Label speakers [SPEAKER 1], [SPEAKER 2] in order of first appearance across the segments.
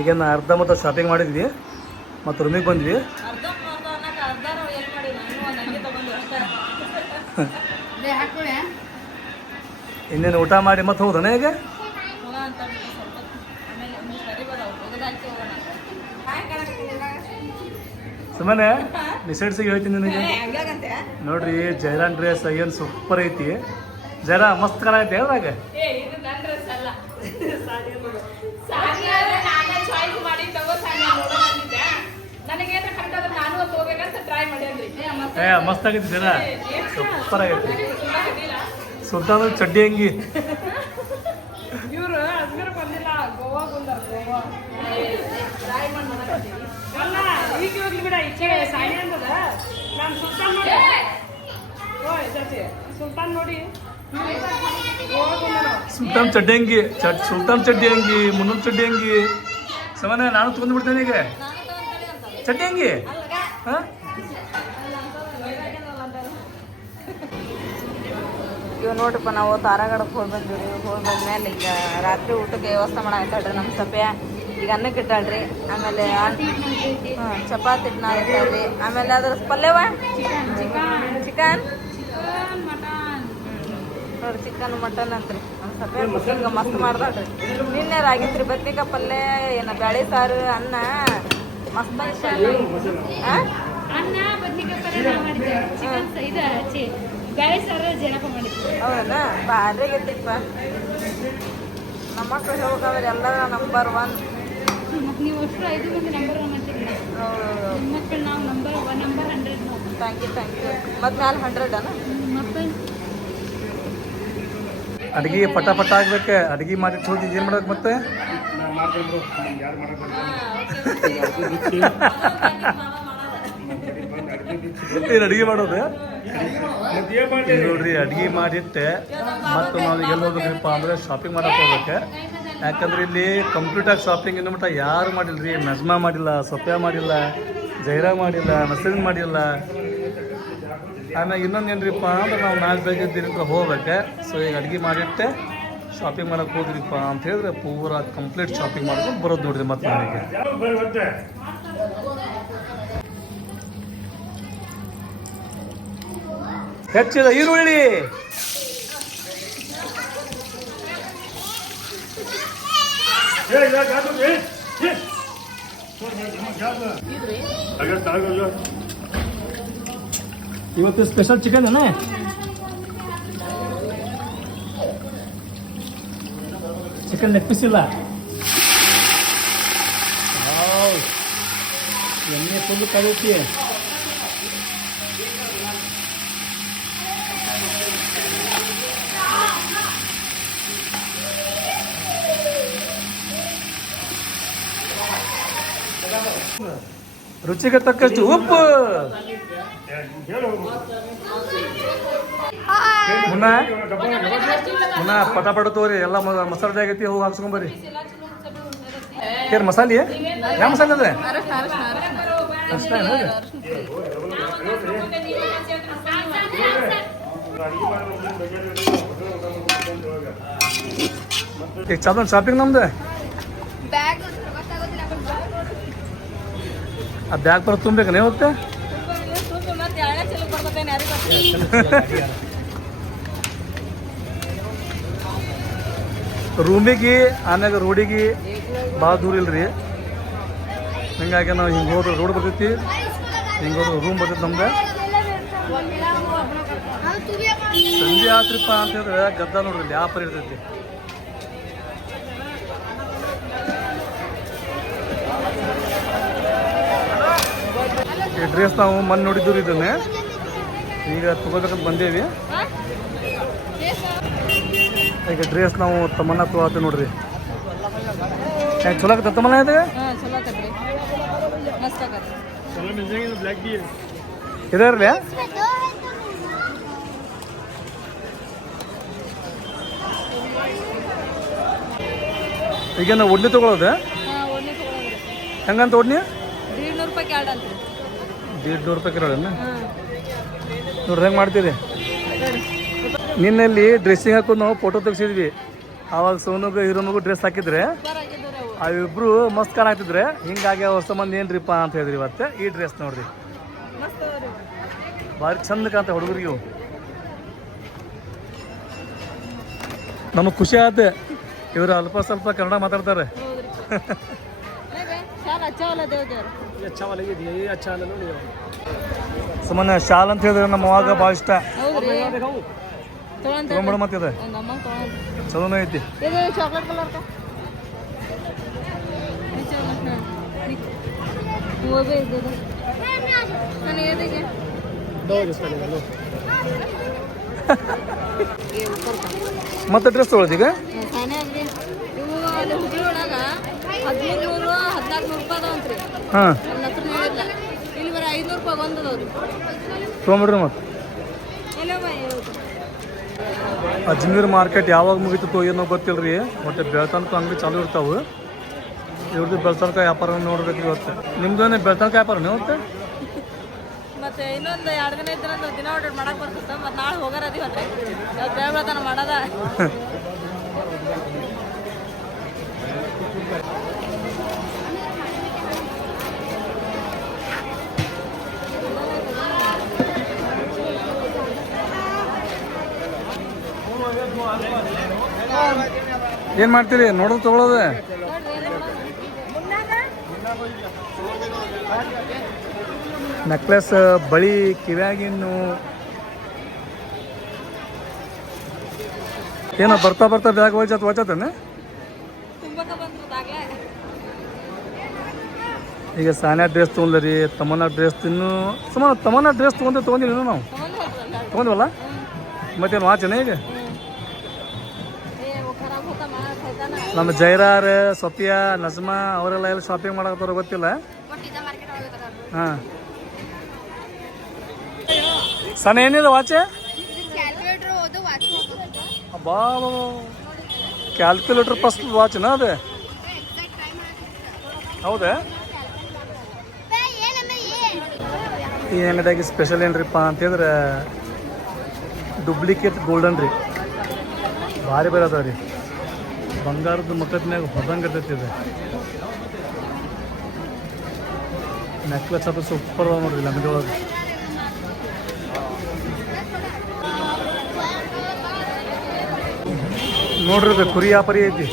[SPEAKER 1] ಈಗ ನಾ ಅರ್ಧ ಮತ್ತು ಶಾಪಿಂಗ್ ಮಾಡಿದ್ವಿ ಮತ್ತು ರೂಮಿಗೆ ಬಂದ್ವಿ. ಇನ್ನೇನು ಊಟ ಮಾಡಿ ಮತ್ತೆ ಹೋಗೋಣ ಈಗ? ಸುಮ್ಮನೆ ಡಿಸೈಡ್ಸಿಗೆ ಹೇಳ್ತೀನಿ ನಿನಗೆ.
[SPEAKER 2] ಹಂಗಾಗಂತೆ?
[SPEAKER 1] ನೋಡ್ರಿ ಜೈರಾನ್ ಡ್ರೆಸ್ ಏನು ಸೂಪರ್ ಐತಿ. ಜೈರಾ ಮಸ್ತ್ ಕಾಣೈತಿ ಐತಿ
[SPEAKER 2] ಏ ಇದು ನನ್ನ ಡ್ರೆಸ್ ಅಲ್ಲ ಸಾರಿ ಅನ್ನೋದು. ಸಾರಿ ಆದ್ರೆ ನಾನೇ ಚಾಯ್ಸ್ ಮಾಡಿ ತಗೋ ಸಾರಿ ನೋಡೋಣ ಅಂದಿದ್ದೆ ನನಗೇನು ಕರೆಕ್ಟ್ ಆದ್ರೆ ನಾನು ಅದು ಹೋಗ್ಬೇಕಂತ ಟ್ರೈ ಮಾಡ್ಯಾನ್ರಿ
[SPEAKER 1] ಏ ಮಸ್ತ್ ಆಗೈತಿ ಜನ. ಸೂಪರ್ ಆಗೈತಿ ಸುಲ್ತಾನ ಚಡ್ಡಿ ಅಂಗಿ
[SPEAKER 2] ಇವರು ಅಜ್ಮೀರ್ ಬಂದಿಲ್ಲ ಗೋವಾ ಬಂದಾರ ಗೋವಾ. ಟ್ರೈ ಮಾಡಿ ನೋಡಕತ್ತೀವಿ. ಅಲ್ಲ ಈಗ ಹೋಗ್ಲಿ ಬಿಡ ಈಚೆ ಸಾಯಿ ಅಂತದ ನಾನು ಸುಲ್ತಾನ್ ನೋಡಿ. ನೋಡಿ.
[SPEAKER 1] ಚಡ್ಡಿ ಅಂಗಿ ಚಡ್ ಸುಲ್ತಾನ್ ಚಡ್ಡಿ ಅಂಗಿ ಮುನ್ನೂರು ಚಡ್ಡಿ ಅಂಗಿ ಸಮಾನ ನಾನು ತಗೊಂಡ್ಬಿಡ್ತೇನೆ ಈಗ. ಚಡ್ಡಿ ಅಂಗಿ ಹಾಂ?
[SPEAKER 2] ಇವ್ ನೋಡ್ರಿಪ್ಪ, ನಾವು ತಾರಾಗಡಕ್ಕೆ ಹೋಗಿ ಬಂದ್ವಿ ಹೋಗಿ ಬಂದ್ಮೇಲೆ ಈಗ ರಾತ್ರಿ ಊಟಕ್ಕೆ ವ್ಯವಸ್ಥೆ ಮಾಡಾಕತ್ತಾಳ್ರಿ ನಮ್ಮ ಸಪೆ ಈಗ ಅನ್ನಕ್ಕೆ ಇಟ್ಟಾಳ್ರಿ. ಆಮೇಲೆ ಚಪಾತಿ ಹಿಟ್ಟು ನಾದಿಟ್ಟಾಳ್ರಿ ಆಮೇಲೆ ಅದ್ರ ಪಲ್ಯವ? ಚಿಕನ್. ನೋಡ್ರಿ, ಚಿಕನ್, ಮಟನ್ ಅಂತ್ರಿ. ನಮ್ಮ ಸಪೆ ಕುಕಿಂಗ್ ಮಸ್ತ್ ಮಾಡ್ದಾಳ್ರಿ. ನಿನ್ನೆ ರಾಗಿತ್ರಿ, ಬದ್ನಿಕಾಯಿ ಪಲ್ಯ, ಏನ ಬೇಳೆ ಸಾರು, ಅನ್ನ. ಮಸ್ತ್ ಹಾಂ
[SPEAKER 3] ಬ್ಯಾಳೆ ಸಾರು ಜನಪ
[SPEAKER 2] ಹೌದಾ? ನಮ್ಮ ಮಕ್ಕಳು ಹೇಳ್ಬೇಕಾದ್ರೆ ಎಲ್ಲರ ನಂಬರ್ ಒನ್
[SPEAKER 3] ಮತ್ತೆ ನೀವು ಅಷ್ಟು ಐದು ಮಂದಿ ನಂಬರ್ ಒನ್ ಅಂತೀರಿ. ನಿಮ್ಮ ಮಕ್ಕಳು ನಾವು ನಂಬರ್ ಒನ್ ನಂಬರ್ ಹಂಡ್ರೆಡ್ ನಾವು.
[SPEAKER 2] ಥ್ಯಾಂಕ್ ಯು ಥ್ಯಾಂಕ್ ಯು ಮತ್ತೆ ಮ್ಯಾಲೆ ಹಂಡ್ರೆಡ್ ಅನ?
[SPEAKER 3] ಮತ್ತೆ?
[SPEAKER 1] ಅಡ್ಗೆ ಪಟ ಪಟ ಆಗ್ಬೇಕು. ಅಡ್ಗೆ ಮಾಡಿ ಹೋಗಿ ಏನು ಮಾಡೋದು ಮತ್ತೆ? ಏನು ಅಡುಗೆ ಮಾಡೋದು? ನೋಡ್ರಿ, ಅಡುಗೆ ಮಾಡಿಟ್ಟೆ. ಮತ್ತು ನಾವು ಎಲ್ಲಿ ಹೋಗ್ಬೇಕಪ್ಪ ಅಂದ್ರೆ ಶಾಪಿಂಗ್ ಮಾಡಕ್ಕೆ ಹೋಗ್ಬೇಕು. ಯಾಕಂದ್ರೆ ಇಲ್ಲಿ ಕಂಪ್ಯೂಟರ್ ಶಾಪಿಂಗ್ ಇನ್ನು ಮಟ್ಟ ಯಾರು ಮಾಡಿಲ್ಲ ನಜ್ಮಾ ಮಾಡಿಲ್ಲ, ಸೊಪ್ಯ ಮಾಡಿಲ್ಲ, ಜೈರಾ ಮಾಡಿಲ್ಲ ನಸರಿನ್ ಮಾಡಿಲ್ಲ. ಆಮೇಲೆ ಇನ್ನೊಂದು ಏನ್ರಿಪ್ಪ ಅಂದ್ರೆ ನಾವು ನಾಲ್ಕು ದಿನಕ್ಕೆ ಹೋಗ್ಬೇಕು. ಸೊ ಈಗ ಅಡುಗೆ ಮಾಡಿಟ್ಟೆ ಶಾಪಿಂಗ್ ಮಾಡೋಕೆ ಹೋದ್ರಿಪ್ಪ ಅಂತ ಹೇಳಿದ್ರೆ ಪೂರ ಕಂಪ್ಲೀಟ್ ಶಾಪಿಂಗ್ ಮಾಡ್ಕೊಂಡು ಬರೋದು ನೋಡ್ರಿ ಮತ್ತೆ ನನಗೆ ಹೆಚ್ಚಿದ ಈರುಳ್ಳಿ. ಇವತ್ತು ಸ್ಪೆಷಲ್ ಚಿಕನ್ ಅಣ್ಣ ಚಿಕನ್ ಲೆಗ್ ಪೀಸ್ ಇಲ್ಲ. ಎಣ್ಣೆ ಫುಲ್ ಕಳೀತಿ. ರುಚಿಗೆ ತಕ್ಕಷ್ಟು ಉಪ್ಪು. ಮುನ್ನ ಮುನ್ನ, ಪಟ ತೋರಿ, ಎಲ್ಲ ಮಸಾಲೆ ಆಗೈತಿ ಹೂ ಹಾಕ್ಸ್ಕೊಂಬರಿ ಏನ್ ಮಸಾಲೆ? ಯಾವ ಮಸಾಲೆ ಅದ? ಚಾಪಿಂಗ್ ಶಾಪಿಂಗ್ ನಮ್ದು
[SPEAKER 3] ಬ್ಯಾಗ್
[SPEAKER 1] ಆ ಬ್ಯಾಗ್ ಬರೋ ತುಂಬಬೇಕು, ನೀವು
[SPEAKER 2] ಯಾರಿಗೂ
[SPEAKER 1] ರೂಮಿಗೆ, ಆಮ್ಯಾಗ ರೋಡಿಗೆ ಭಾಳ ದೂರ ಇಲ್ರಿ. ಹಿಂಗಾಗಿ ನಾವು ಹಿಂಗೆ ಹೋದ್ರೆ ರೋಡ್ ಬರ್ತೈತಿ, ಹಿಂಗೆ ಹೋದ್ರೆ ರೂಮ್ ಬರ್ತೈತಿ ನಮ್ಗೆ. ಸಂಜೆ ಆತ್ರಿಪ್ಪ ಅಂತ ಹೇಳಿದ್ರೆ ಗದ್ದ ನೋಡ್ರಿ ಇಲ್ಲಿ ಯಾವ ಇರ್ತೈತಿ. ಈ ಡ್ರೆಸ್ ನಾವು ಮನ್ ನೋಡಿದ್ರು ಇದನ್ನೇ. ಈಗ ತಗೋಬೇಕಂತ ಬಂದೇವಿ. ಈಗ ಡ್ರೆಸ್ ನಾವು ತಮ್ಮನ್ನ ತೊಗೊಳತ್ತೀವಿ ನೋಡ್ರಿ. ಚಲೋ ಆಗತ್ತೆ ತಮ್ಮನ್ನ ಇದೆ? ಇದಾರ್ಲಿ ಈಗ ನಾವು ಒಡ್ನಿ ತಗೊಳ್ಳೋದು ಹೆಂಗಂತ ಒಡ್ನಿ?
[SPEAKER 2] ದೀಡ್ ನೂರು ರೂಪಾಯಿ ಕಿರಾಳ
[SPEAKER 1] ನೋಡ್ರಿ ಹೆಂಗೆ ಮಾಡ್ತೀರಿ? ನಿನ್ನಲ್ಲಿ ಡ್ರೆಸ್ಸಿಂಗ್ ಹಾಕೊಂಡು ನಾವು ಫೋಟೋ ತೆಗ್ಸಿದ್ವಿ. ಆವಾಗ ಸೋನುಗ ಹೀರೋನಿಗೂ ಡ್ರೆಸ್ ಹಾಕಿದ್ರೆ ಅವಿಬ್ರು ಮಸ್ತ್ ಕಾಣಾಕ್ತಿದ್ರೆ ಹಿಂಗಾಗಿ ಅವ್ರ ಸಂಬಂಧ ಏನ್ರಿಪ್ಪ ಅಂತ ಹೇಳಿದ್ರಿ ಇವತ್ತೆ. ಈ ಡ್ರೆಸ್ ನೋಡ್ರಿ. ಭಾರಿ ಚಂದ ಕಾಣ್ತ ಹುಡುಗರಿಗೂ ನಮಗೆ ಖುಷಿ ಆಯ್ತು ಇವರು ಅಲ್ಪ ಸ್ವಲ್ಪ ಕನ್ನಡ ಮಾತಾಡ್ತಾರೆ.
[SPEAKER 2] ಶಾಲ ಹಚ್ಚವಲ್ಲ ದೇವ್ದೇವ್ರು
[SPEAKER 1] ಸುಮ್ಮನೆ ಶಾಲ್ ಅಂತ ಹೇಳಿದ್ರೆ ನಮ್ಮ ಅವಾಗ ಭಾಳ ಇಷ್ಟ
[SPEAKER 2] ಹೌದ್ರಿ ತೊಗೊಂತ
[SPEAKER 1] ತೊಗೊಂಬಿಡ ಮತ್ತಿದೆ
[SPEAKER 2] ಒಂದು ಅಮ್ಮ ತೊಗೊಂತ
[SPEAKER 1] ಚಲೋನೇ ಐತಿ
[SPEAKER 2] ಇದು ಚಾಕ್ಲೇಟ್ ಕಲರ್ का वो भी दे दो मैंने ये देखे ये ऊपर का
[SPEAKER 1] ಮತ್ತೆ ಡ್ರೆಸ್ ತೊಗೊಳ್ತೀಗ
[SPEAKER 2] ತಾನೇ ಅಲ್ರಿ ಇವು ಅಲ್ಲಿ ಹುಬ್ಳಿ ಒಳಗ ಹದಿಮೂರು
[SPEAKER 1] ಹಾಂ. ತೊಗೊಂಬಿಡ್ರಿ ಮತ್ತೆ. ಅಜ್ಮೀರ್ ಮಾರ್ಕೆಟ್ ಯಾವಾಗ ಮುಗಿತು ಏನೋ ಗೊತ್ತಿಲ್ಲ ರೀ ಮತ್ತೆ ಬೆಳ್ತನಕ ಅಂಗಡಿ ಚಾಲು ಇರ್ತಾವೆ. ಇವ್ರದ್ದು ಬೆಳ್ತನಕ ವ್ಯಾಪಾರ ನೋಡ್ಬೇಕು ಇವತ್ತು. ನಿಮ್ದು ಬೆಳ್ತನಕ ವ್ಯಾಪಾರ ಇವತ್ತು?
[SPEAKER 2] ಮತ್ತೆ ಇನ್ನೊಂದು ಎರಡು ದಿನ ಇದ್ರೆ ದಿನ ಆರ್ಡರ್ ಮಾಡಕ್ ಬರ್ತದ. ಮತ್ತೆ ನಾಳೆ ಹೋಗಾರ ಇವತ್ತು ಮಾಡದ.
[SPEAKER 1] ಏನು ಮಾಡ್ತೀರಿ? ನೋಡೋದು ತಗೊಳ್ಳೋದೆ ನೆಕ್ಲೆಸ್, ಬಳಿ, ಕಿವ್ಯಾಗಿನ್ನು. ಏನೋ ಬರ್ತಾ ಬರ್ತಾ ಬ್ಯಾಗ್
[SPEAKER 2] ಹೋಯ್ತು ಬಂದ್ರದಾಗ್ಲೇ
[SPEAKER 1] ಈಗ ಸಾನ್ಯಾ ಡ್ರೆಸ್ ತೊಗೊಂಡ್ರಿ ತಮ್ಮನ ಡ್ರೆಸ್ ತಿನ್ನು. ಸುಮಾರು ತಮ್ಮನ ಡ್ರೆಸ್ ತೊಗೊಂಡೆ ತೊಗೊಂಡಿಲ್ಲ ನಾವು?
[SPEAKER 2] ತಗೊಂಡ್
[SPEAKER 1] ತೊಗೊಂಡ್ವಲ್ಲ? ಮತ್ತೇನು ವಾಚನ ಈಗ? ನಮ್ಮ ಜೈರಾರ್ ಸೊಫಿಯಾ ನಜ್ಮಾ ಅವರೆಲ್ಲ ಎಲ್ಲ ಶಾಪಿಂಗ್ ಮಾಡಕತ್ತಾರ ಗೊತ್ತಿಲ್ಲ? ಹಾಂ. ಸಣ್ಣ ಏನಿದೆ ವಾಚೆ
[SPEAKER 2] ಕ್ಯಾಲ್ಕುಲೇಟರ್
[SPEAKER 1] ಫಸ್ಟ್ ವಾಚ್ನ ಅದೇ? ಹೌದಾ? ಈ? ಅಂಗಡಿಯಾಗಿ ಸ್ಪೆಷಲ್ ಏನ್ರಿಪ್ಪ ಅಂತಂದ್ರೆ ಡುಪ್ಲಿಕೇಟ್ ಗೋಲ್ಡನ್ ರೀ. ಭಾರಿ ಬೇರೆ ಅದಾವ ರೀ ಬಂಗಾರದ ಇದೆ ಇದು. ನೆಕ್ಲೆಸ್ ಅದು ಸೂಪರ್ ಅದ ನೋಡ್ರಿ ಅಂಗಡಿ ಒಳಗೆ ನೋಡ್ರಿ ಇದು ಕುರಿ ವ್ಯಾಪಾರಿ ಐತಿ.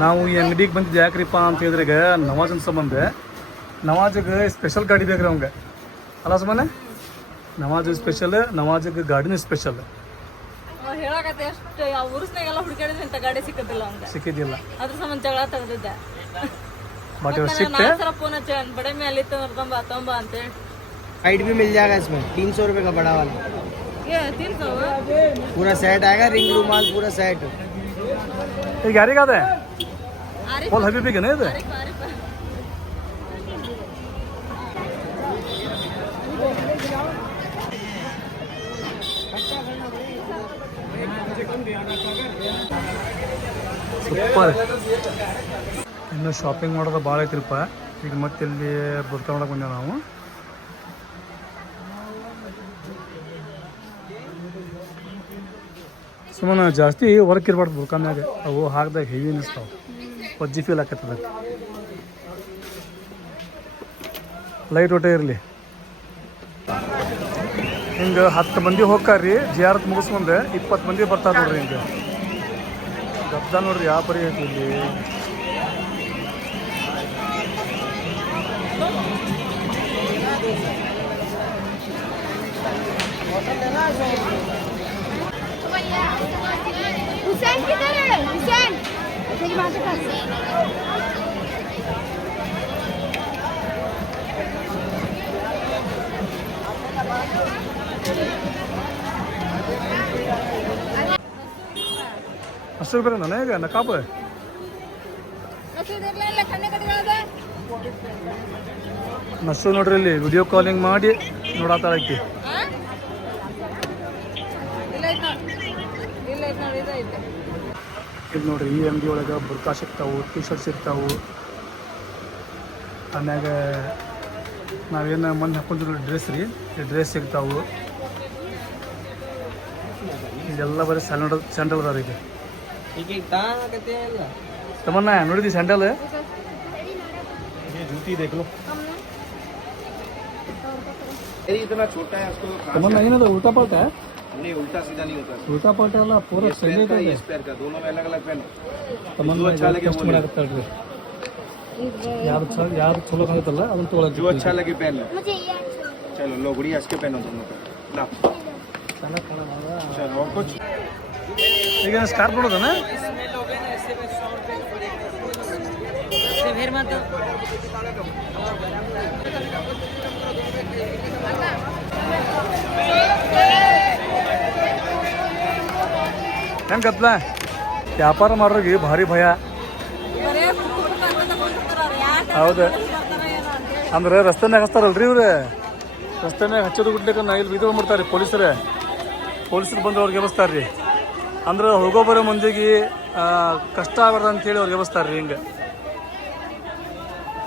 [SPEAKER 1] ನಾವು ಈ ಅಂಗಡಿಗೆ ಬಂದಿದ್ದು ಯಾಕ್ರಿಪ್ಪ ಅಂತ ಹೇಳಿದ್ರೆ ನವಾಜನ್ ಸಂಬಂಧ ನವಾಜಿಗೆ ಸ್ಪೆಷಲ್ ಗಾಡಿ ಬೇಕ್ರಿ ಅವಂಗೆ ಅಲ್ಲ ಸುಮ್ಮನೆ ನವಾಜ್ ಸ್ಪೆಷಲ್ ನವಾಜಿಗೆ ಗಾಡಿನೂ ಸ್ಪೆಷಲ್
[SPEAKER 2] ಹೇಳಕತ್ತೆ ಎಷ್ಟು ಆ ಊರ್ಸ್ನಾಗೆಲ್ಲ ಹುಡುಕಾಡಿದ್ರೆ ಇಂಥ ಗಾಡಿ ಸಿಕ್ಕದಿಲ್ಲ ಅವಂಗ
[SPEAKER 1] ಸಿಕ್ಕಿದ್ದಿಲ್ಲ
[SPEAKER 2] ಅದ್ರ ಸಂಬಂಧ ಜಗಳ ತೆಗ್ದಿದ್ದೆ
[SPEAKER 1] ಬಟ್ ಇವಾಗ
[SPEAKER 2] ನಾನು
[SPEAKER 1] ಸಿಕ್ತೆ
[SPEAKER 2] ನಾಲ್ಕು ಸಲ ಫೋನ್ ಹಚ್ಚ ಬಡೆ ಮೇಲೆ ಅಲ್ಲಿ ತೊಂಬ ತೊಂಬ ಅಂತೇಳಿ
[SPEAKER 4] हाइट भी मिल जाएगा इसमें तीन सौ रुपये का बड़ा वाला
[SPEAKER 2] ಏ ತಿನ್ಸವು
[SPEAKER 4] पूरा सेट आएगा रिंग रूमाल पूरा सेट
[SPEAKER 1] ಈಗ ಯಾರಿಗಾದೆ
[SPEAKER 2] ಆರಿಫ್
[SPEAKER 1] ಫುಲ್ ಹಬೀಬಿಗೆನೇ ಇದು
[SPEAKER 2] ಆರಿಫ್ ಆರಿಫ್
[SPEAKER 1] ಸೂಪರ್. ಇನ್ನು ಶಾಪಿಂಗ್ ಮಾಡೋದು ಭಾಳ ಐತ್ರಿಪ್ಪ ಈಗ ಮತ್ತೆ ಇಲ್ಲಿ ಬುರ್ಕ ನೋಡಕ್ಕೆ ಬಂದೇವು ನಾವು. ಸುಮ್ಮನೆ ಜಾಸ್ತಿ ವರ್ಕ್ ಇರಬಾರ್ದು ಬುರ್ಕಾನ್ಯಾಗ ಅವು ಹಾಕ್ದಾಗ ಹೆವಿ ಅನ್ನಿಸ್ತಾವೆ ಪಜ್ಜಿ ಫೀಲ್ ಆಕತ್ತದ. ಲೈಟ್ ಒಟ್ಟೆ ಇರಲಿ. ಹಿಂಗೆ ಹತ್ತು ಮಂದಿ ಹೋಗ್ತಾರ್ರಿ ಜಿಯಾರತ್ ಮುಗಿಸ್ಕೊಂಡೆ ಇಪ್ಪತ್ತು ಮಂದಿ ಬರ್ತಾರೆ ನೋಡ್ರಿ ಹಿಂಗೆ. ಗಬ್ಜ ನೋಡ್ರಿ ಯಾವ ಪರಿ ಐತಿ ಇಲ್ಲಿ
[SPEAKER 3] ಹುಸೇನ್ ಕಿದ್ದಾರೆ ಹುಸೇನ್ ಸರಿ ಮಾತಾಡ್ಸಿ Thank you.
[SPEAKER 1] ಅಷ್ಟು ಬೇರೆ ನನಗೆ ನಕಾಬ್ ನೋಡ್ರಿ ಇಲ್ಲಿ ವಿಡಿಯೋ ಕಾಲಿಂಗ್ ಮಾಡಿ ನೋಡತ್ತಾಳ ಆಕಿ
[SPEAKER 2] ಇದು
[SPEAKER 1] ನೋಡ್ರಿ, ಈ ಅಂಗಡಿ ಒಳಗೆ ಬುರ್ಕಾ ಸಿಗ್ತಾವು ಟಿ ಶರ್ಟ್ ಸಿಗ್ತಾವು. ಆಮ್ಯಾಗ ನಾವೇನು ಮೊನ್ನೆ ಹಾಕೊಂಡಿರೋ ಡ್ರೆಸ್ ರೀ, ಈ ಡ್ರೆಸ್ ಸಿಗ್ತಾವು. ಇದೆಲ್ಲ ಬರೀ ಸ್ಯಾಂಡಲ್ ಸ್ಯಾಂಡಲ್ ಅದಾವ
[SPEAKER 4] तमन्ना है नोड़ी सैंडल है।
[SPEAKER 1] ये जूती देख
[SPEAKER 5] लो। इतना छोटा है उसको तमन्ना
[SPEAKER 1] ये ना तो उल्टा
[SPEAKER 5] पलटा है। नहीं उल्टा सीधा नहीं होता।
[SPEAKER 1] उल्टा पलटा
[SPEAKER 5] वाला पूरा
[SPEAKER 1] सही
[SPEAKER 5] नहीं
[SPEAKER 1] का
[SPEAKER 5] ये स्पेयर का दोनों में अलग अलग पेन तमन्ना अच्छा लगे वो लगता
[SPEAKER 1] है यार अच्छा यार छोलो खाने चल
[SPEAKER 5] रहा
[SPEAKER 1] है अब तो जो
[SPEAKER 5] अच्छा लगे पेन ले। मुझे ये अच्छा चलो लो गुड़िया इसके पेन दोनों तुम ना चलो खाना चलो कुछ?
[SPEAKER 1] ಈಗ
[SPEAKER 4] ಸ್ಟಾರ್ಟ್ ಮಾಡೋದನ
[SPEAKER 1] ಹೆಂಗೆ ವ್ಯಾಪಾರ ಮಾಡೋರಿಗೆ ಭಾರಿ ಭಯ. ಹೌದ. ಅಂದ್ರೆ ರಸ್ತೆನಾಗ ಹಚ್ತಾರಲ್ರಿ ಇವ್ರೆ? ರಸ್ತೆನಾಗ ಹಚ್ಚೋದು ಬಿಡ್ಲಿಕ್ಕೆ ನಾ ಇಲ್ಲಿ ಬಿದ್ದು ಮಾಡ್ತಾರೆ ಪೊಲೀಸರೇ. ಪೊಲೀಸರು ಬಂದು ಅವ್ರಿಗೆ ರೀ ಅಂದ್ರೆ ಹೋಗೋಬರೋ ಮಂದಿಗೆ ಕಷ್ಟ ಆಗ್ಬಾರ್ದು ಅಂತೇಳಿ ಅವ್ರು ವ್ಯವಸ್ಥಾರ ರೀ ಹಿಂಗೆ.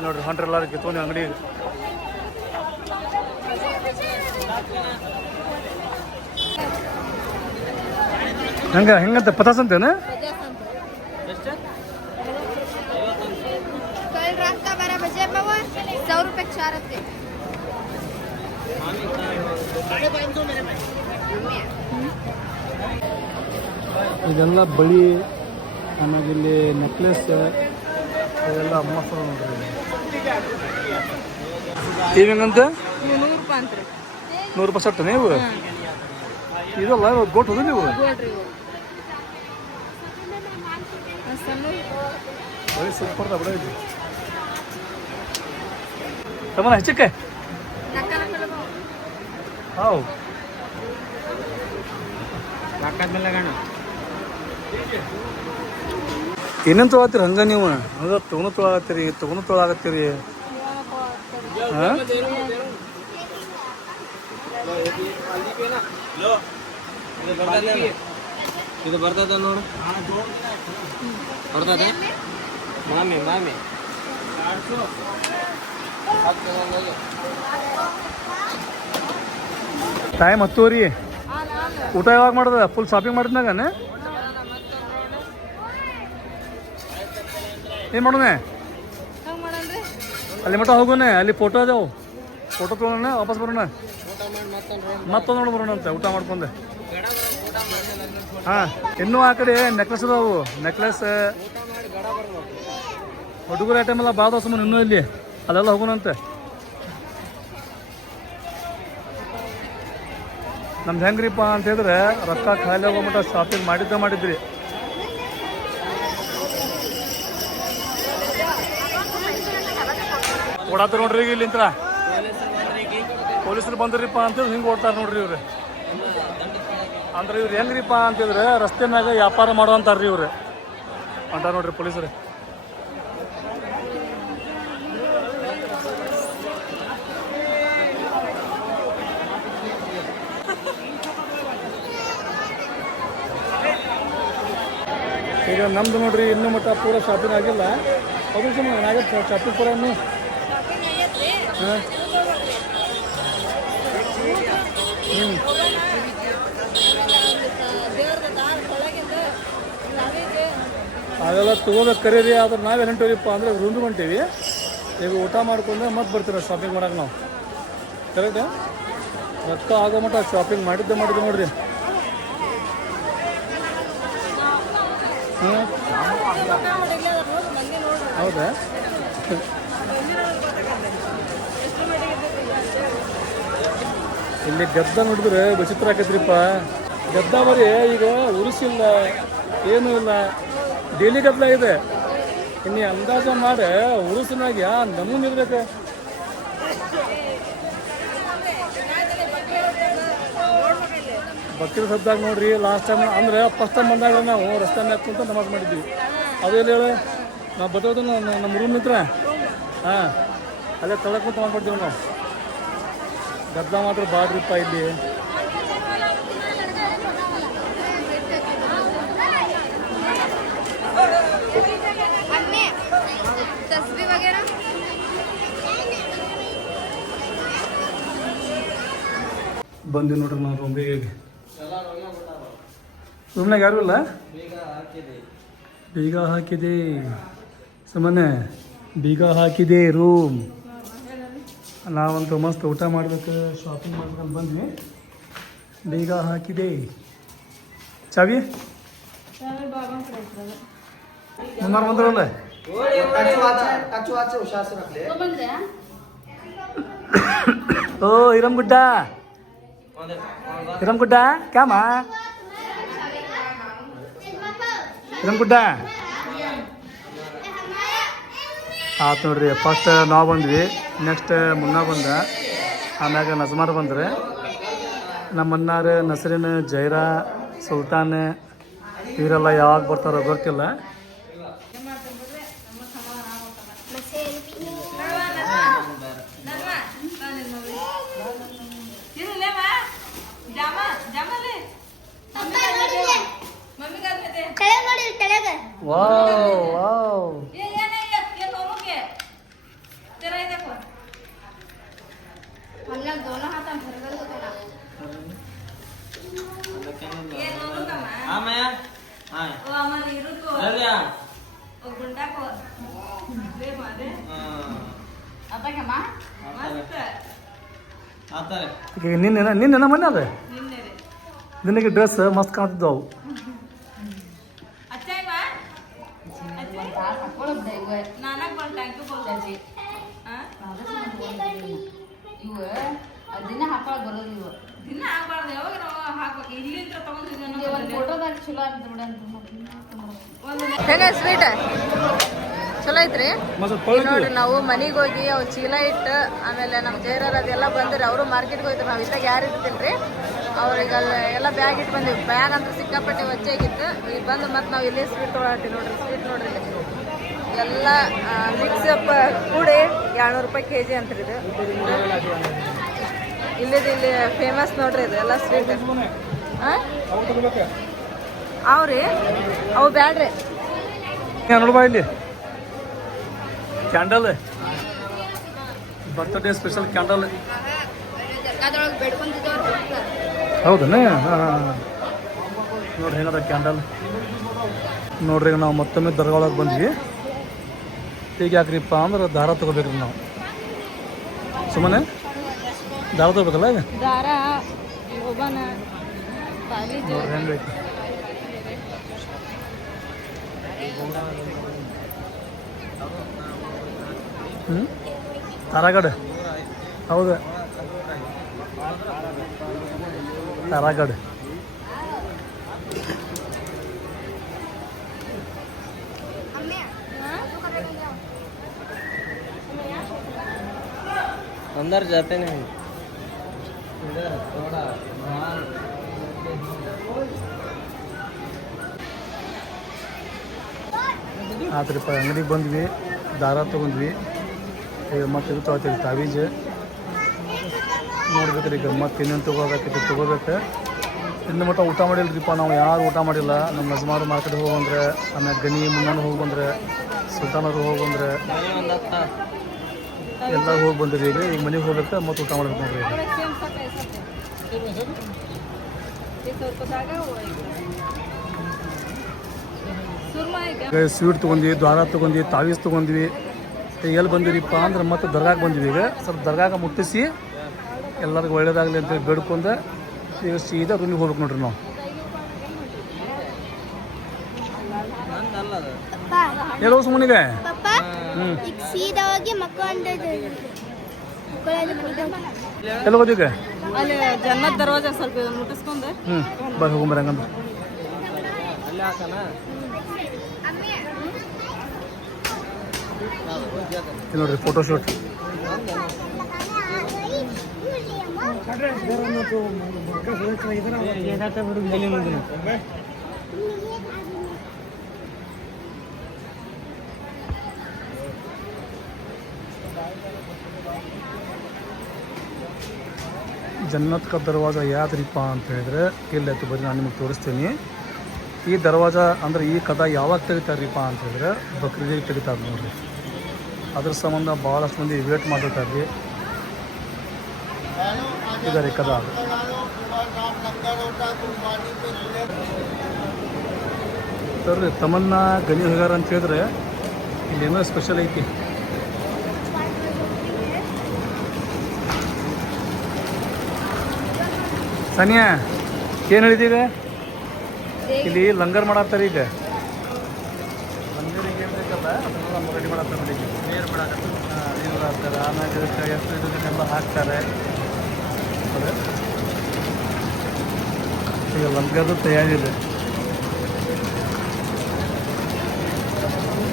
[SPEAKER 1] ನೋಡ್ರಿ ಹೊಂಟ್ರೆಲ್ಲ ಕಿತ್ಕೊಂಡು ಅಂಗಡಿ ಹಂಗೆ, ಹೆಂಗಂತ ಪತಾಸ್ ಅಂತೇನ?
[SPEAKER 3] ಸಾವಿರ ರೂಪಾಯಿ
[SPEAKER 1] ಇದೆಲ್ಲ ಬಳಿ ಆಮೇಲೆ ಇಲ್ಲಿ ನೆಕ್ಲೆಸ್ ಇವೆಲ್ಲ ಅಮ್ಮಸ ನೋಡ್ರಿ
[SPEAKER 2] ಇವೇನಂತ ನೂರು ರೂಪಾಯಿ
[SPEAKER 1] ಸಟ್ಟನೆ ಇವು ಇದಲ್ಲ ಗೋಟ್ ಹೋದ ನೀವು? ಸೂಪರ್ ಬಿಡ ಹೌದು ಹೆಚ್ಚಕ್ಕೆ. ಹಾವು.
[SPEAKER 4] ಹಾಕಾದ್ಮೇಲೆ ಗಣ
[SPEAKER 1] ಏನೇನು ತೊಗೊಳತ್ತೀರಿ ಹಂಗ ನೀವು? ಹಂಗ ತೊಗೊಂಡು ತೊಗೊಳತ್ತೀರಿ ತೊಗೊಂಡು ತೊಗೊಳತ್ತೀರಿ ಹಾಂ?
[SPEAKER 4] ಇದು ಬರ್ತದ ನೋಡು. ಬರ್ತದೆ? ಮಾಮಿ ಮಾಮಿ.
[SPEAKER 1] ಟೈಮ್ ಹತ್ತುವರಿ ಊಟ ಯಾವಾಗ ಮಾಡೋದ? ಫುಲ್ ಶಾಪಿಂಗ್ ಮಾಡಿದ್ನಾಗನೆ? ಏನು ಮಾಡೋಣ. ಅಲ್ಲಿ ಮಟ್ಟ ಹೋಗೋಣ ಅಲ್ಲಿ ಫೋಟೋ ಅದಾವು. ಫೋಟೋ ತೊಗೊಳೋಣ ವಾಪಸ್ ಬರೋಣ. ಮತ್ತೊಂದು ನೋಡಿ ಬರೋಣ ಅಂತ ಊಟ ಮಾಡ್ಕೊಂಡೆ. ಹಾಂ ಇನ್ನೂ ಆ ಕಡೆ ನೆಕ್ಲೆಸ್ ಅದಾವು. ನೆಕ್ಲೆಸ್ ಹುಡುಗರ ಐಟಮ್ ಎಲ್ಲ ಭಾಳ ಸುಮ್ಮನೆ ಇನ್ನೂ ಇಲ್ಲಿ. ಅಲ್ಲೆಲ್ಲ ಹೋಗೋಣಂತೆ ನಮ್ದು ಹೆಂಗ್ರಿಪ್ಪ ಅಂತ ಹೇಳಿದ್ರೆ ರೊಕ್ಕ ಖಾಲಿ ಹೋಗೋಮಟ್ಟ ಶಾಪಿಂಗ್ ಮಾಡಿದ್ದೇ ಮಾಡಿದ್ರಿ. ಓಡಾತ ನೋಡ್ರಿ ಈಗ ಇಲ್ಲಿಂತ್ರ. ಪೊಲೀಸರು ಬಂದ್ರಿಪ್ಪ ಅಂತೇಳಿ ಹಿಂಗೆ ಓಡ್ತಾರ ನೋಡ್ರಿ ಇವ್ರು. ಅಂದ್ರೆ ಇವ್ರು ಹೆಂಗ್ರಿಪ್ಪ ಅಂತಿದ್ರೆ ರಸ್ತೆ ಮ್ಯಾಗ ವ್ಯಾಪಾರ ಮಾಡೋ ಅಂತಾರ್ರಿ ಇವ್ರು. ಅಂತ ನೋಡ್ರಿ ಪೊಲೀಸರು. ಈಗ ನಮ್ದು ನೋಡ್ರಿ ಇನ್ನೂ ಮಟ್ಟ ಪೂರ ಶಾಪಿಂಗ್ ಆಗಿಲ್ಲ. ಅದು ಸುಮ್ಮನೆ ಏನಾಗುತ್ತೆ ಶಾಪಿಂಗ್ ಪೂರ ಅದೆಲ್ಲ ತೊಗೋಬೇಕು ಕರೀರಿ ಆದ್ರೆ ನಾವೇ ಹೊಂಟೀವಿಪ್ಪ ಅಂದ್ರೆ ರೂಮ್ ಹೊಂಟೀವಿ. ಈಗ ಊಟ ಮಾಡ್ಕೊಂಡು ಮತ್ತೆ ಬರ್ತೀರ ಶಾಪಿಂಗ್ ಮಾಡಕ್ಕೆ ನಾವು? ಕರೆಕ್ಟಾ ರೊಕ್ಕ ಆಗೋ ಮಟ್ಟ ಶಾಪಿಂಗ್ ಮಾಡಿದ್ದೆ ಮಾಡಿದ್ದೆ ನೋಡ್ರಿ. ಹ್ಞೂ ಹೌದಾ? ಇಲ್ಲಿ ಗದ್ದ ನೋಡಿದ್ರೆ ವಿಚಿತ್ರ ಆಕೈತ್ರಿಪ್ಪ. ಗದ್ದ ಬರೀ ಈಗ ಉರುಸಿಲ್ಲ, ಏನೂ ಇಲ್ಲ. ಡೈಲಿ ಗದ್ದಲ ಇದೆ. ಇನ್ನು ಅಂದಾಜ ಮಾಡಿ ಉರುಸಿನಾಗ ಯಾ ನಮೂನ್ ಇರ್ಬೇಕು? ಬಕ್ರೀದ್ ಸದ್ದಾಗ ನೋಡ್ರಿ ಲಾಸ್ಟ್ ಟೈಮ್ ಅಂದ್ರೆ ಫಸ್ಟ್ ಟೈಮ್ ಬಂದಾಗ ನಾವು ರಸ್ತೆ ಅಂತ ನಮಾಜ್ ಮಾಡಿದ್ವಿ. ಅದು ಹೇಳು ನಾವು ಬರ್ತೋದು ನಮ್ಮ ರೂಮ್ ನಿಂತ್ರ ಹಾಂ, ಅಲ್ಲೇ ತಳಕ್ಕೂ ತಗೊಂಡ್ಬಿಡ್ತೀವಿ ನಾವು. ಗದ್ದಲ ಮಾತ್ರ ಬಾಡ್ರಿಪ್ಪ ಇಲ್ಲಿ. ಬಂದಿ ನೋಡ್ರಿ ನಾವು ರೂಮ್ ಬೇಗ ರೂಮ್ನಾಗ ಯಾರು ಇಲ್ಲ? ಬೀಗ ಹಾಕಿದೆ. ಸುಮ್ಮನೆ ಬೀಗ ಹಾಕಿದೆ ರೂಮ್ ನಾವಂತೂ ಮಸ್ತ್ ಊಟ ಮಾಡ್ಬೇಕು ಶಾಪಿಂಗ್ ಮಾಡ್ಬೇಕಂತ ಬಂದ್ವಿ. ಬೀಗ ಹಾಕಿದೆ. ಚಾವಿ? ಮುನ್ನಾರು ಬಂದ್ರಲ್ಲ?
[SPEAKER 3] ಬಂದ್ರೆ
[SPEAKER 1] ಓ ಇರಮ್ ಗುಡ್ಡ. ಇರಮ್ ಗುಡ್ಡ ಕ್ಯಾಮ? ಇರಮ್ ಗುಡ್ಡ. ಆತು ನೋಡ್ರಿ ಫಸ್ಟ್ ನಾವು ಬಂದ್ವಿ. ನೆಕ್ಸ್ಟ್ ಮುನ್ನ ಬಂದ ಆಮ್ಯಾಗ ನಜ್ಮಾರ್ ಬಂದ್ರೆ ನಮ್ಮ ಅನ್ನಾರ ನಸರಿನ ಜೈರಾ ಸುಲ್ತಾನ ಇವರೆಲ್ಲ ಯಾವಾಗ ಬರ್ತಾರೋ ಗೊತ್ತಿಲ್ಲ. ವಾವ್. ಈಗ ನಿನ್ನೆ ನಿನ್ನೆ ಮೊನ್ನೆ ಅದ? ನಿನಗೆ ಡ್ರೆಸ್ ಮಸ್ತ್ ಕಾಣ್ತಿದ್ದವು.
[SPEAKER 3] ಅವು ದಿನ ಹಾಕೊಳಕ್ ಬರೋದು ಇವ.
[SPEAKER 2] ದಿನ ಆಗ್ಬಾರ್ದು ಯಾವಾಗ ನಾವು ಹಾಕ್ಬೇಕು? ಇಲ್ಲಿಂದ
[SPEAKER 3] ಫೋಟೋದಾಗ ಚಲೋ ಅಂತ ಬಿಡ
[SPEAKER 2] ಹೇಗೆ. ಸ್ವೀಟ್ ಚಲೋ ಐತ್ರಿ. ನೋಡ್ರಿ ನಾವು ಮನೆಗೆ ಹೋಗಿ ಅವು ಚೀಲ ಇಟ್ಟು ಆಮೇಲೆ ನಮ್ಮ ಜೈರರ್ ಅದೆಲ್ಲ ಬಂದ್ರಿ ಅವರು ಮಾರ್ಕೆಟ್ಗೆ ಹೋಯ್ತು ನಾವು ಇದ್ದಾಗ ಯಾರು ಇರ್ತಿಲ್ರಿ. ಅವ್ರಿಗೆ ಅಲ್ಲಿ ಎಲ್ಲ ಬ್ಯಾಗ್ ಇಟ್ಟು ಬಂದಿವಿ. ಬ್ಯಾಗ್ ಅಂದ್ರೆ ಸಿಕ್ಕಾಪಟ್ಟೆ ಒಚ್ಚಾಗಿತ್ತು. ಈಗ ಬಂದು ಮತ್ತೆ ನಾವು ಇಲ್ಲೇ ಸ್ವೀಟ್ ತೊಗೊಳಟ್ಟಿ ನೋಡ್ರಿ ಸ್ವೀಟ್ ನೋಡ್ರಿ ಇಲ್ಲಿ. ಎಲ್ಲ ಮಿಕ್ಸ್ ಅಪ್ ಕೂಡಿ ಏಳ್ನೂರು ರೂಪಾಯಿ ಕೆ ಜಿ ಅಂತ್ರಿ ಇದು. ಇಲ್ಲಿದು ಇಲ್ಲಿ ಫೇಮಸ್ ನೋಡ್ರಿ ಇದು ಎಲ್ಲ ಸ್ವೀಟ್. ಹಾಂ ಅವ್ರಿ ಅವು ಬ್ಯಾಡ್ರಿ.
[SPEAKER 1] ನೋಡ್ಬಾ ಇಲ್ಲಿ. ಕ್ಯಾಂಡಲ್? Birthday
[SPEAKER 3] special candle.
[SPEAKER 1] ಹೌದನ ನೋಡ್ರಿ ಏನದ ಕ್ಯಾಂಡಲ್. ನೋಡ್ರಿ ಈಗ ನಾವು ಮತ್ತೊಮ್ಮೆ ದರ್ಗಾ ಬಂದ್ವಿ. ಈಗ ಯಾಕ್ರಿಪ್ಪ ಅಂದ್ರೆ ದಾರ ತಗೋಬೇಕ್ರಿ ನಾವು. ಸುಮ್ಮನೆ ದಾರ ತಗೋಬೇಕಲ್ಲ ಹೆಂಗೈತಿ ತಾರಾಗಢ ಹೌದು ತಾರಾಗಢ
[SPEAKER 4] अंदर जाते नहीं इधर थोड़ा बाहर
[SPEAKER 1] ಆತು ರೂಪಾಯಿ ಅಂಗಡಿಗೆ ಬಂದ್ವಿ ದಾರ ತೊಗೊಂಡ್ವಿ ಮತ್ತೆ ಇರ್ತವೆ ಆತಿರಿ ತಾವೀಜ. ನೋಡ್ಬೇಕ್ರಿ ಮತ್ತೆ ಇನ್ನೊಂದು ತಗೋಬೇಕಿತ್ತು ತೊಗೋಬೇಕು. ಇನ್ನು ಮಟ್ಟ ಊಟ ಮಾಡಿಲ್ರಿಪ್ಪ ನಾವು, ಯಾರು ಊಟ ಮಾಡಿಲ್ಲ. ನಮ್ಮ ಯಜಮಾರು ಮಾರ್ಕೆಟ್ ಹೋಗಂದ್ರೆ, ಆಮೇಲೆ ಗಣಿ ಮುನ್ನೂ ಹೋಗ್ಬಂದ್ರೆ ಸುಲ್ತಾನರು
[SPEAKER 4] ಹೋಗ್ಬಂದ್ರೆ
[SPEAKER 1] ಎಲ್ಲ ಹೋಗಿ ಬಂದ್ರಿ. ಈಗ ಈಗ ಮನೆಗೆ ಹೋಗ್ಬೇಕು ಮತ್ತೆ ಊಟ ಮಾಡ್ಬೇಕು ನೋಡ್ರಿ. ಸ್ವೀಟ್ ತೊಗೊಂಡ್ವಿ ದ್ವಾರ ತೊಗೊಂಡ್ವಿ ತಾವೀಸ್ ತೊಗೊಂಡ್ವಿ ಎಲ್ಲಿ ಬಂದಿರಿಪ್ಪ ಅಂದ್ರೆ ಮತ್ತೆ ದರ್ಗಾಕ್ಕೆ ಬಂದ್ವಿ ಈಗ. ಸ್ವಲ್ಪ ದರ್ಗಾಗ ಮುಟ್ಟಿಸಿ ಎಲ್ಲರಿಗೂ ಒಳ್ಳೇದಾಗಲಿ ಅಂತ ಬೇಡ್ಕೊಂಡೆ ಈಗ ಸೀದಾ ರೂಮಿಗೆ ಹೋಗ್ಬೇಕು ನೋಡ್ರಿ ನಾವು.
[SPEAKER 4] ಹೇಳೋ
[SPEAKER 1] ಎಲ್ಲೋ ಸುಮ್ಮನಿಗೆ ಹ್ಞೂ
[SPEAKER 5] ಈಗ ಸೀದಾ ಹೋಗಿ
[SPEAKER 1] ಎಲ್ಲಿ ಹೋಗೋದೀಗ
[SPEAKER 2] ಅಲ್ಲಿ ಜನ್ನತ್ ದರ್ವಾಜ ಸ್ವಲ್ಪ ಇದನ್ನ ಮುಟ್ಟಿಸ್ಕೊಂಡು.
[SPEAKER 1] ಹ್ಞೂ ಬಾಯ್ ಹೋಗ್ಬರ ಹಂಗಂದ್ರೆ
[SPEAKER 4] ಅಲ್ಲೇ ಹಾಕನ
[SPEAKER 1] ಇಲ್ಲಿ ನೋಡ್ರಿ ಫೋಟೋಶೂಟ್ ಜನ್ನತ್ ಕ ದರ್ವಾಜ ಯಾವ್ದ್ರಿಪ್ಪ ಅಂತ ಹೇಳಿದ್ರೆ ಇಲ್ಲೈತೆ ಬರೀ ನಾನು ನಿಮಗೆ ತೋರಿಸ್ತೀನಿ. ಈ ದರ್ವಾಜ ಅಂದ್ರೆ ಈ ಕದ ಯಾವಾಗ ತೆಗಿತಾರ್ರಿಪ್ಪ ಅಂತ ಹೇಳಿದ್ರೆ, ಬಕ್ರೀದಿಗೆ ತೆಗಿತಾರೆ ನೋಡ್ರಿ. ಅದ್ರ ಸಂಬಂಧ ಭಾಳಷ್ಟು ಮಂದಿ ವೇಟ್ ಮಾಡಬೇಕಾಗಿ ಇದ್ದಾರೆ ಕದ. ಸರ್ ತಮನ್ನ ಗಣಿ ಹಗಾರ ಅಂತ ಹೇಳಿದ್ರೆ ಇಲ್ಲಿ ಏನೋ ಸ್ಪೆಷಲ್ ಐತಿ. ಸನಿಯಾ, ಏನು ಹೇಳಿದ್ದೀವಿ ಇಲ್ಲಿ ಲಂಗರ್ ಮಾಡತ್ತಾರ ಈಗ ಇದಕ್ಕೆ ಎಷ್ಟು ಇದನ್ನೆಲ್ಲ ಹಾಕ್ತಾರೆ? ಈಗ ಲಂಗರ್ದು ತಯಾರಿದೆ